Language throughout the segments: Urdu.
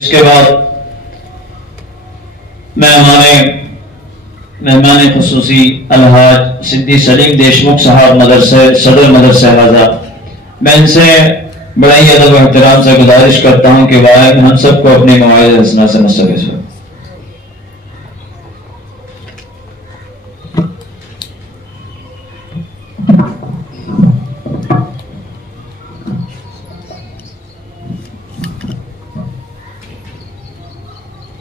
اس کے بعد میں ہمارے مہمان خصوصی الحاج صدیق سلیم دیشمکھ صاحب صدر مدرسہ حاضہ، میں ان سے بڑا ہی ادب و احترام سے گزارش کرتا ہوں کہ وہ ہم سب کو اپنی مواعظ حسنہ سے مستقبل ہو۔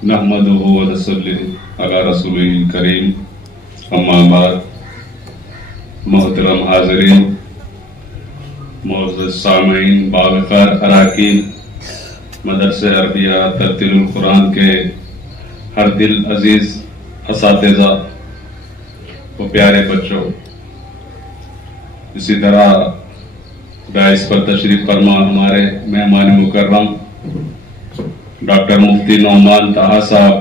نحمدہ و نصلی علی رسولہ الکریم، اما بعد۔ محترم حاضرین، معزز سامعین، باوقار اراکین، مدرسہ عربیہ ترتیل القرآن کے ہر دل عزیز اساتذہ و پیارے بچوں، اسی طرح باعث پر تشریف فرما ہمارے مہمان مکرم ڈاکٹر مفتی نعمان طہا صاحب،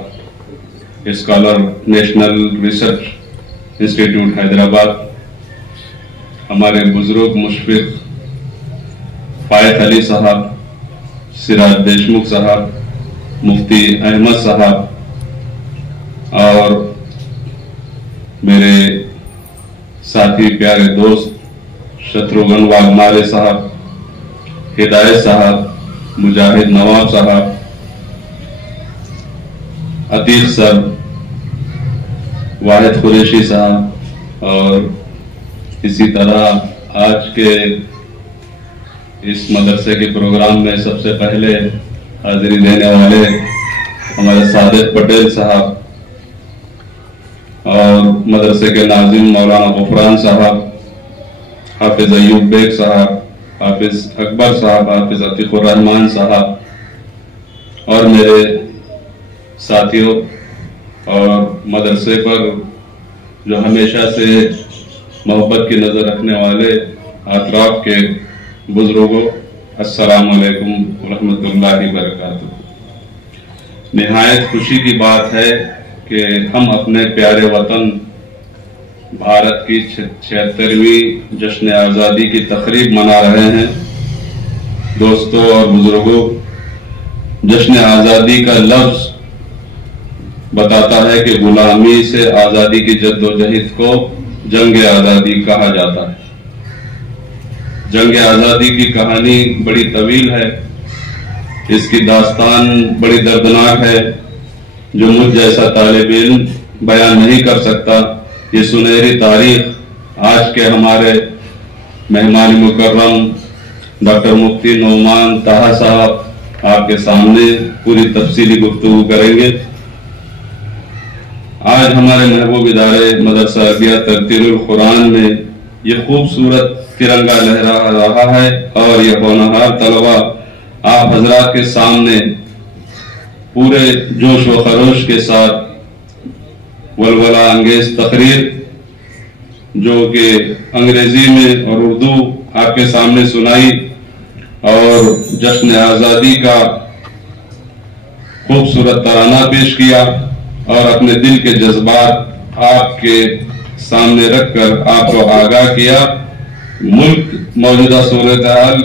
scholar, national research institute Hyderabad, ہمارے بزرگ مشفق فائق علی صاحب، سراج دیشمکھ صاحب، مفتی احمد صاحب، اور میرے ساتھی پیارے دوست شتروگھن واگمارے صاحب، ہدایت صاحب، مجاہد نواب صاحب، عتیق سر، واحد قریشی صاحب، اور اسی طرح آج کے اس مدرسے کے پروگرام میں سب سے پہلے حاضری دینے والے ہمارے صادق پٹیل صاحب، اور مدرسے کے ناظم مولانا غفران صاحب، حافظ ایوب بیگ صاحب، حافظ اکبر صاحب، حافظ عتیق الرحمان صاحب، اور میرے ساتھیوں اور مدرسے پر جو ہمیشہ سے محبت کی نظر رکھنے والے اطراف کے بزرگوں، السلام علیکم ورحمۃ اللہ وبرکاتہ۔ نہایت خوشی کی بات ہے کہ ہم اپنے پیارے وطن بھارت کی 76ویں جشن آزادی کی تقریب منا رہے ہیں۔ دوستوں اور بزرگوں، جشن آزادی کا لفظ بتاتا ہے کہ غلامی سے آزادی کی جدوجہد کو جنگ آزادی کہا جاتا ہے۔ جنگ آزادی کی کہانی بڑی طویل ہے، اس کی داستان بڑی دردناک ہے، جو مجھ جیسا طالب علم بیان نہیں کر سکتا۔ یہ سنہری تاریخ آج کے ہمارے مہمان مکرم ڈاکٹر مفتی نعمان طہا صاحب آپ کے سامنے پوری تفصیلی گفتگو کریں گے۔ آج ہمارے محبوب ادارے مدرسہ عربیہ ترتیل القرآن میں یہ خوبصورت ترنگا لہرا رہا ہے، اور یہ ہونہار طلبہ آپ حضرات کے سامنے پورے جوش و خروش کے ساتھ ولولہ انگیز تقریر جو کہ انگریزی میں اور اردو آپ کے سامنے سنائی، اور جشن آزادی کا خوبصورت ترانہ پیش کیا، اور اپنے دل کے جذبات آپ کے سامنے رکھ کر آپ کو آگاہ کیا۔ ملک موجودہ صورتحال،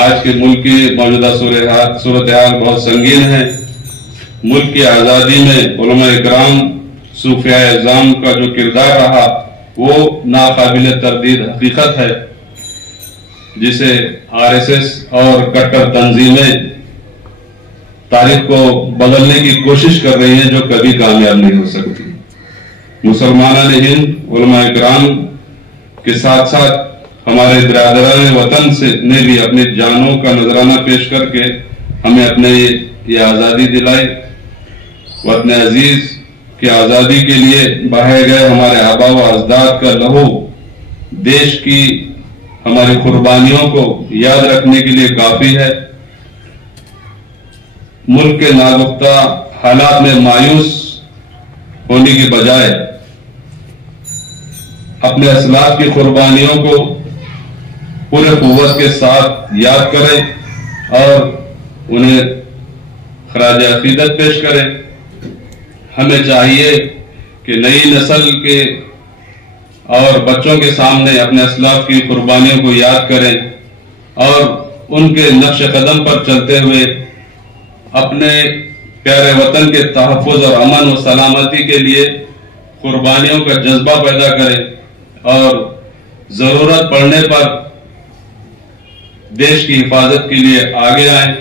آج کے ملک کی موجودہ صورتحال بہت سنگین ہے۔ ملک کی آزادی میں علماء اکرام، صوفیاء اعظام کا جو کردار رہا وہ ناقابل تردید حقیقت ہے، جسے RSS اور کٹر تنظیمیں تاریخ کو بدلنے کی کوشش کر رہی ہیں، جو کبھی کامیاب نہیں ہو سکتی۔ مسلمانان ہند، علماء اکرام کے ساتھ ساتھ ہمارے برادران وطن نے بھی اپنی جانوں کا نذرانہ پیش کر کے ہمیں اپنے یہ آزادی دلائی۔ وطن عزیز کی آزادی کے لیے بہائے گئے ہمارے آبا و اجداد کا لہو دیش کی ہماری قربانیوں کو یاد رکھنے کے لیے کافی ہے۔ ملک کے ناگفتہ حالات میں مایوس ہونے کی بجائے اپنے اسلاف کی قربانیوں کو پورے قوت کے ساتھ یاد کریں اور انہیں خراج عقیدت پیش کریں۔ ہمیں چاہیے کہ نئی نسل کے اور بچوں کے سامنے اپنے اسلاف کی قربانیوں کو یاد کریں اور ان کے نقش قدم پر چلتے ہوئے اپنے پیارے وطن کے تحفظ اور امن و سلامتی کے لیے قربانیوں کا جذبہ پیدا کریں اور ضرورت پڑنے پر دیش کی حفاظت کے لیے آگے آئیں.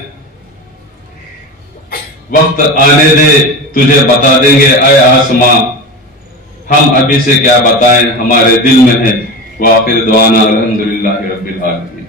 وقت آنے دے تجھے بتا دیں گے اے آسماں، ہم ابھی سے کیا بتائیں ہمارے دل میں ہے. وآخر دعوانا الحمدللہ رب العالمین.